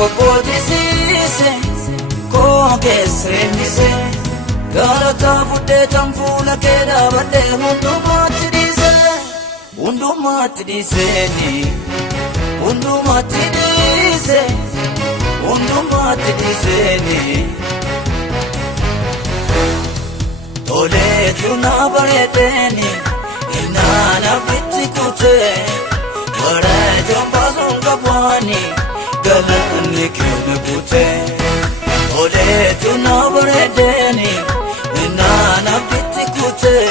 footbootisiise koo keesseennise galata fudheetan fuula kee dhaabadhe hundumaatti dhiise hundumaatti dhiiseeni hundumaatti dhiise hundumaatti dhiiseeni toleetu na bareedeeni inaana bitti kutee warajoon baasuun qabaani galanni keenya kutee toleetu na bareedeeni inaana bitti kutee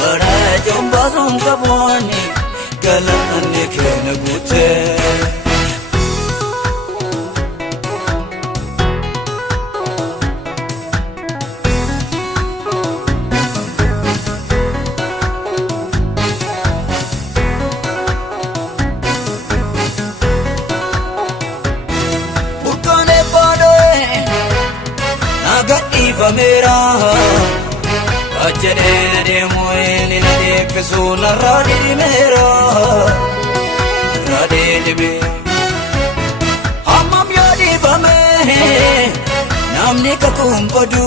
warajoon baasuun qabaani galanni keenya kutee. Mera ajene de moeni na de pesona radi mera radi de hamam yadi bame namne ka kumpadu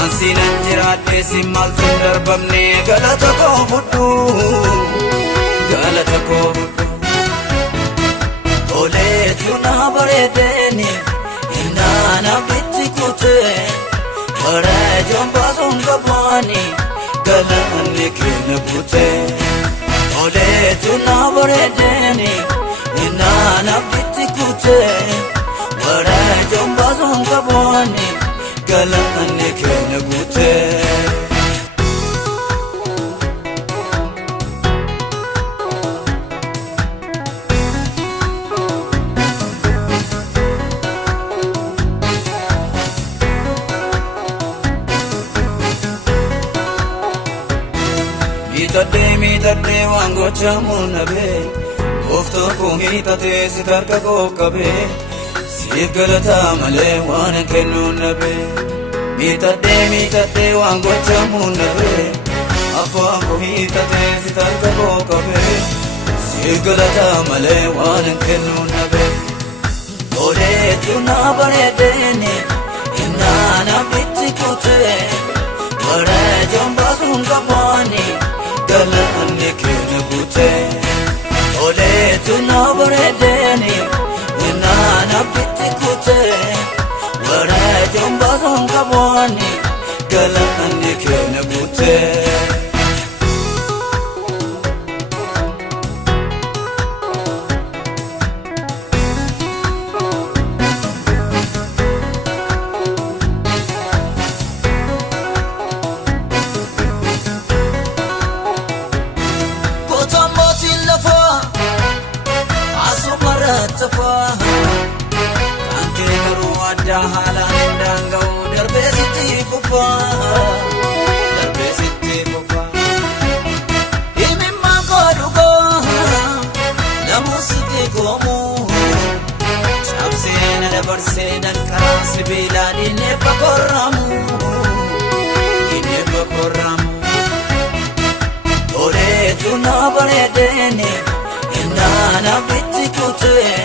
ansinan jirate simal sundar bamne galata ko fudu ole tuna baredeni inana bitti kutee warajoon baasuun qabaani galanni keenya kutee toleetu na bareedeeni inaana bitti kutee warajoon baasuun qabaani galanni keenya kutee. Mitadde wango chamunabe ofto ko mitate sitarka ko kabe sif galata male wan kenunabe mitadde wango chamunabe afaan ko mitate sitarka ko kabe sif galata male wan kenunabe ole tuna baredeni inana bitti kutee warajoon baasuun qabaani galanni keenya kutee toleetu na bareedeeni inaana bitti kutee warajoon baasuun qabaani galanni keenya kutee. Kanke garu adda halan dangau darbe sitti fufa imimma kodugo namusike komu chapsena dabarsena karasi biladi ne pakoramu ole tuna baredeni inana bitti kutee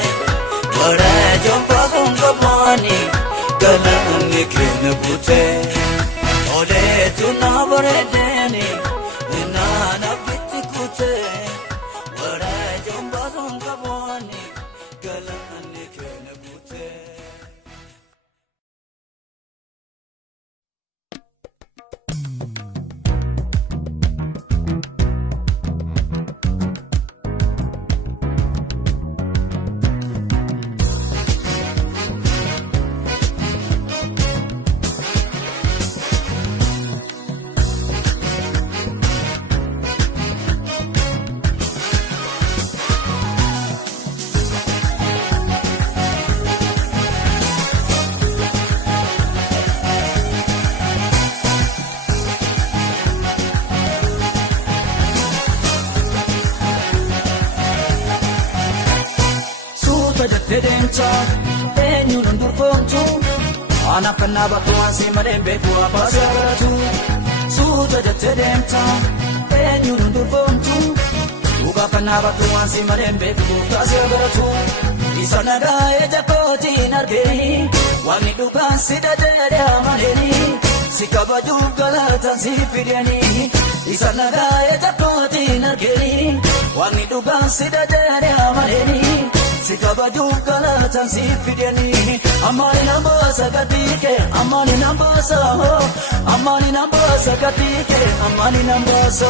warajoon baasuun qabaani galanni keenya kutee toleetu na bareedeeni inaana bitti kutee warajoon baasuun qabaani galanni keenya kutee. Dedemcha, enyu nundurfontu, anapana batuan si malembe kuwa pasaratu. Suta dedemcha, enyu nundurfontu, Afaan Oromoo si mareen beeku taasisa baratu. Isa nagaa ija kootiin argee waan dhugaan si dadhabee amalee si kabajuuf galatan si fidanii. Isa nagaa ija kootiin argee waan dhugaan si dadhabee amalee si kabajuuf galatan si fidanii. Amani nambosa gatike, amani nambosa, amani nambosa gatike, amani nambosa,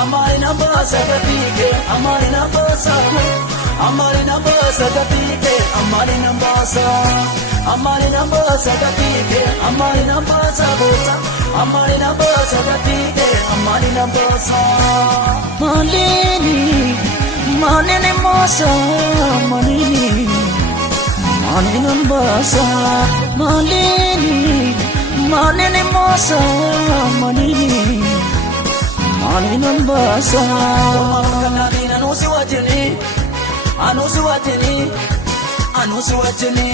amani nambosa gatike, amani nambosa, amani nambosa gatike, amani nambosa, amani nambosa gatike, amani nambosa bota, amani nambosa gatike, amani nambosa. Malini mosa, malini. Malini nambasa, malini mosa, malini nambasa. Kanadina no si wajeni, anu si wajeni.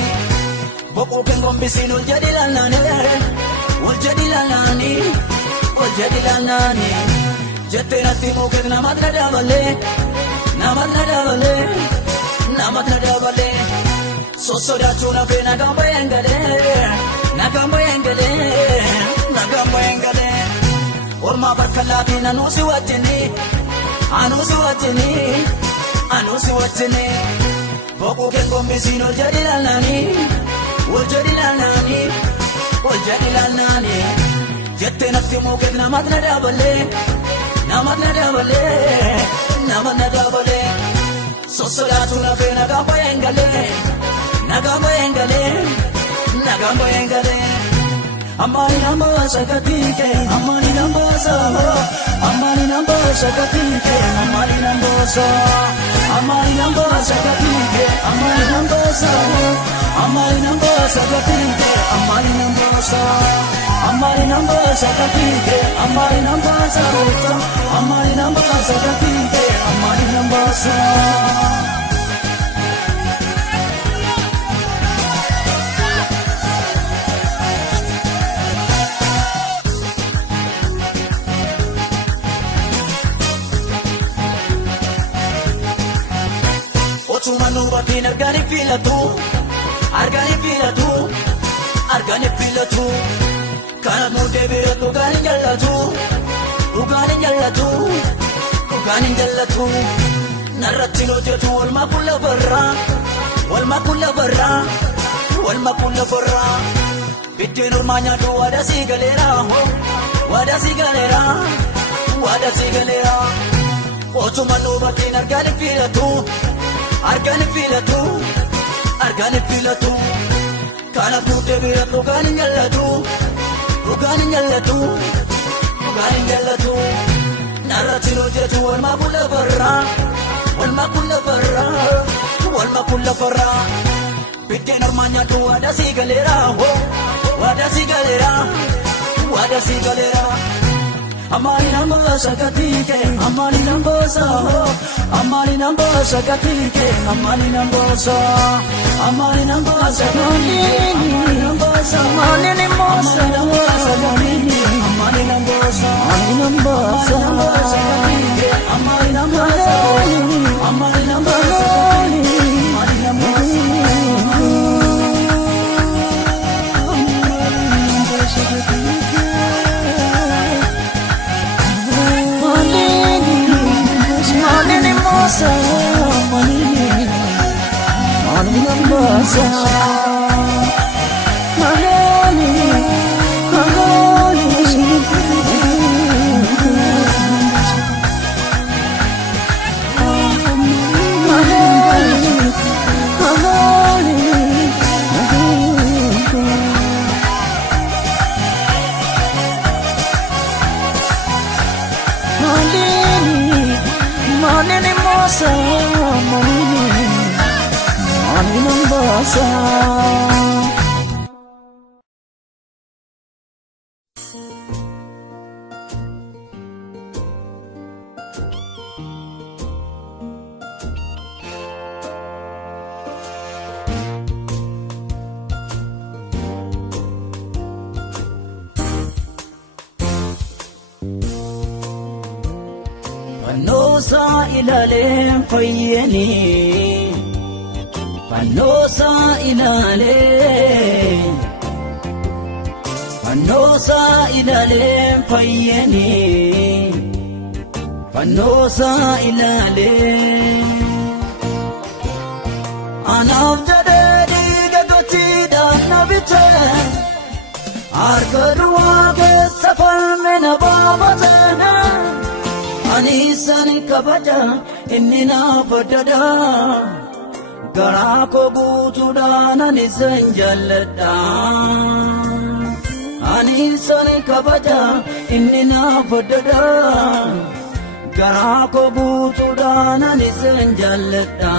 Boko kengombi sinu jadi lanani. Jete nati mukher namat nadabale. Sosoda chuna fe nagamba engale. Orma barkalati anu si wajeni. Boko kengombi sinu jadi lanani. Jette nati mukher namat nadabale. Sosoda chuna fe nagamba engale. Amani nambasa gatike, amani nambasa, amani nambasa gatike, amani nambasa, amani nambasa gatike, amani nambasa, amani nambasa gatike, amani nambasa, amani nambasa gatike, amani nambasa, amani nambasa gatike, amani nambasa. Tumanu batin argani filatu. Kana mute biratu gani jallatu. Narratti lojetu walma kulla barra. Biddeen ormaanya du wada sigalera. Tumanu batin argani filatu. Kana mute biratu gani jallatu. Narratti lojetu walma kulla barra. Biddeen ormaanya du wada sigalera. Amani nambasa gatike, amani nambasa, amani nambasa gatike, amani nambasa, amani nambasa gatike, amani nambasa, amani nambasa, amani nambasa, amani nambasa, amani nambasa, amani nambasa, amani nambasa. Malini nambasa, malini nambasa. No Fannosa ilaleen fayyeni Fannosa ilaleen Fannosa ilaleen fayyeni Fannosa ilaleen Anaaf jedhee dhiiga gochiidhaan na bite Harka duwwaa keessa falme na baafate Ani sani kabaja inni naaf addada Garaa koo guutuudhaan ani san jaalladha Ani sani kabaja inni naaf addada Garaa koo guutuudhaan ani san jaalladha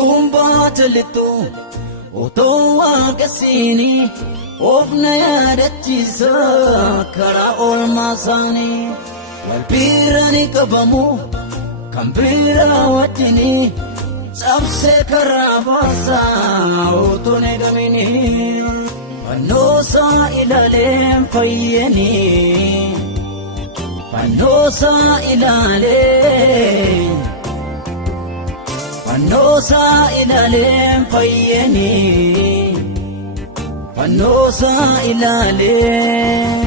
Tumbaatalitu otoo waaqessini ofna yaadachiisa karaa oolmaa isaanii wal biirani qabamu kan biraa wajjini cabsee karaa baasaa otoon eegamini Fannosa ilaaleen fayyeni Fannosa ilaaleen Fannosa ilaleen fayyeni Fannosa ilaleen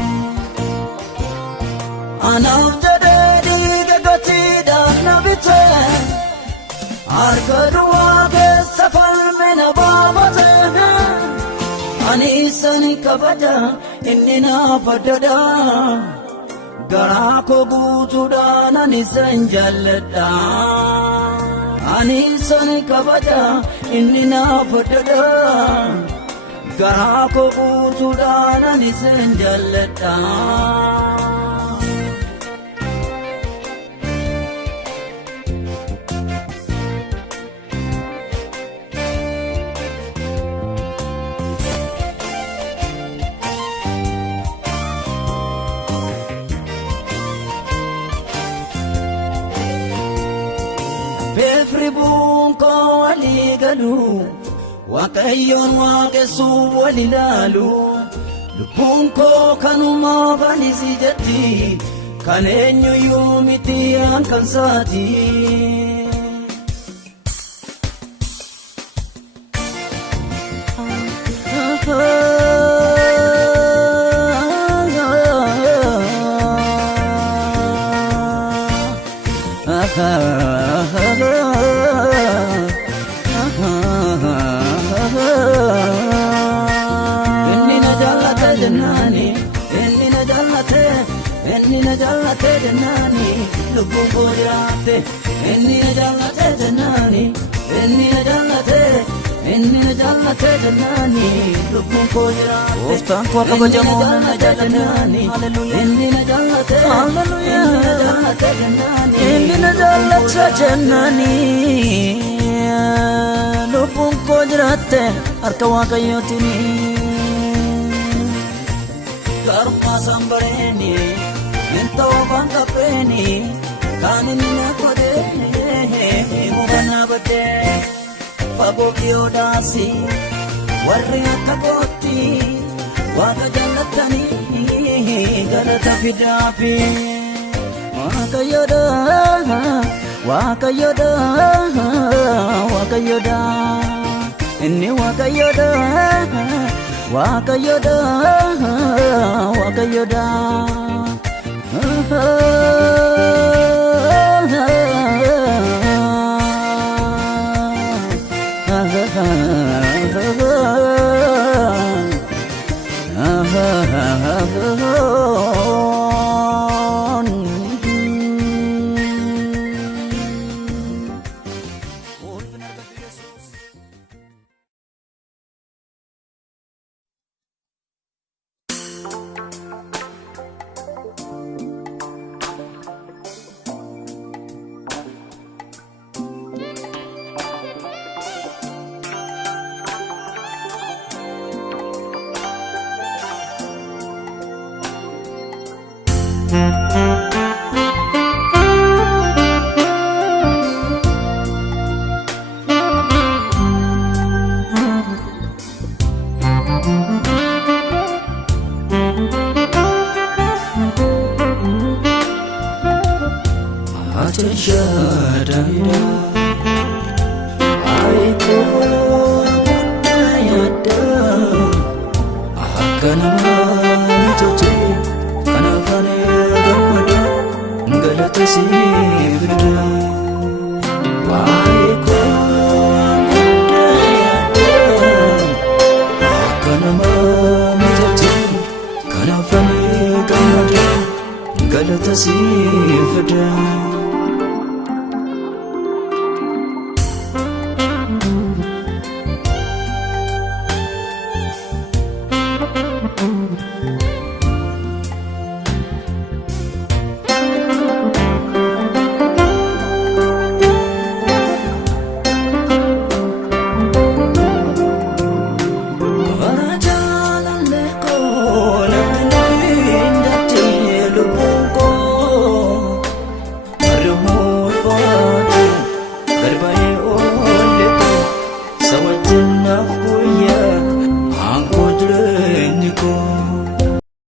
Anaaf jedhee dhiiga gochiidhaan na bite Harka duwwaa keessa falme na baafate Ani sani kabaja inni naaf addada Garaa koo guutuudhaan ani san jaalladha Ani sani kabaja inni naaf addada Garaa koo guutuudhaan ani san jaalladha Beefribuun koo walii galu Waaqayyoon waaqessuu wal ilaalu Lubbuun koo kanumaaf ani si jetti Kan eenyuyyuu miti aan kan saati Inni na jaallate jennaani inni na jaallate jennaani lubbuun koo jiraatte inni na jaallate jennaani inni na jaallate jennaani lubbuun koo jiraatte Gooftaan koo kabajamoo na jaallate inni na jaallate jennaani inni na jaallate jennaani Lubbuun koo jiraatte harka Waaqayyootini Garummaa isaan bareeni Minta ofaan qabreeni Kan inni na godhee Mubannaa godhee Fagoo dhiyoodaasi Warri akka kootti Waaqa jaallatanii Galata fidaafi Waaqayyoodha Waaqayyoodha Waaqayyoodha Inni Waaqayyoodha Waaqayyoodha Waaqayyoodha atishadamida aiko yada akanama mitote kanafane gamada galata sifida aiko yada akanama mitote kanafane gamada galata sifida